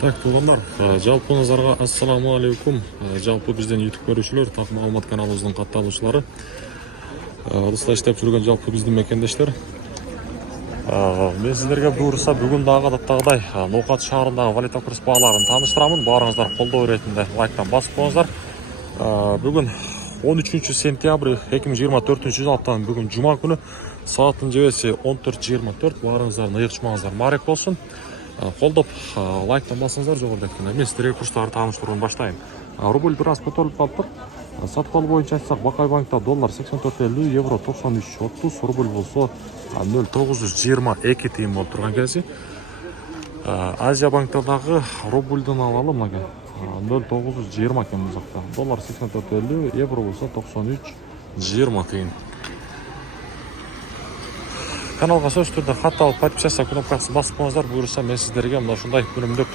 Так, туғандар, жалпы назарға ассаламу алейкум. Жалпы бізден YouTube көрушілер, Тақым Алмат каналымыздың қатталушылары. Ыдыста іштеп жүрген жалпы біздің мекендештер. Мен сіздерге бұйырса бүгін дағы адаттағыдай Ноқат шаарындағы валюта курс бағаларын таныштырамын. Барыңыздар қолдау ретінде лайктан басып қойыңыздар. Бүгін 13 сентябрь 2024 жылы бүгін жұма күні сағаттың жебесі 14:24. Барыңыздар, ныйық жұмаңыздар марек болсын. Қолдап лайктан басыңыздар жоғырды еткенде. Мен сіздерге курстарды таныштыруын баштайын. Рубль біраз көтеріліп қалыптыр. Сатып алу бойынша айтсақ, Бақай банкта доллар 84.50, евро 93.30, рубль болса 0.922 тиын болып тұрған кезде. Азия банктардағы рубльден алалы мынага 0.920 екен бұл жақта. Доллар 84.50, евро болса 93.20 тиын. Каналға сөз түрді хатталып подписаться кнопкасын басып қойыңыздар. Бұйырса мен сіздерге мына ушундай күнүмдүк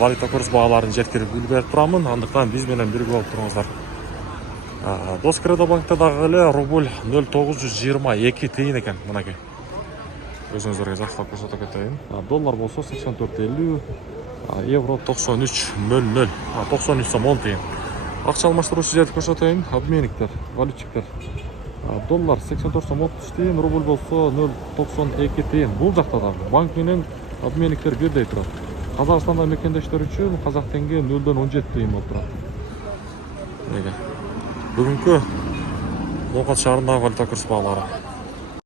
валюта курс бағаларын жеткирип үлгеріп турамын. Андыктан биз менен бирге болуп туруңуздар. Доскредо банктадагы эле рубль 0.922 тиын экен мынакей. Өзүңүздөргө жакшылап көрсөтө кетейин. Доллар болсо 84.50, евро 93.00, 93 сом 10 тиын. Акча алмаштыруучу жерди көрсөтөйүн. Обменниктер, валютчиктер. Доллар 84 сом 30 тиын, рубль болсо 0.92 тиын. Бул жакта да банк менен обменниктер бирдей турат. Казакстанда мекендештер үчүн казак теңге 0.17 тиын болуп турат. Бүгүнкү Ноқат шаарындагы валюта курс бағалары.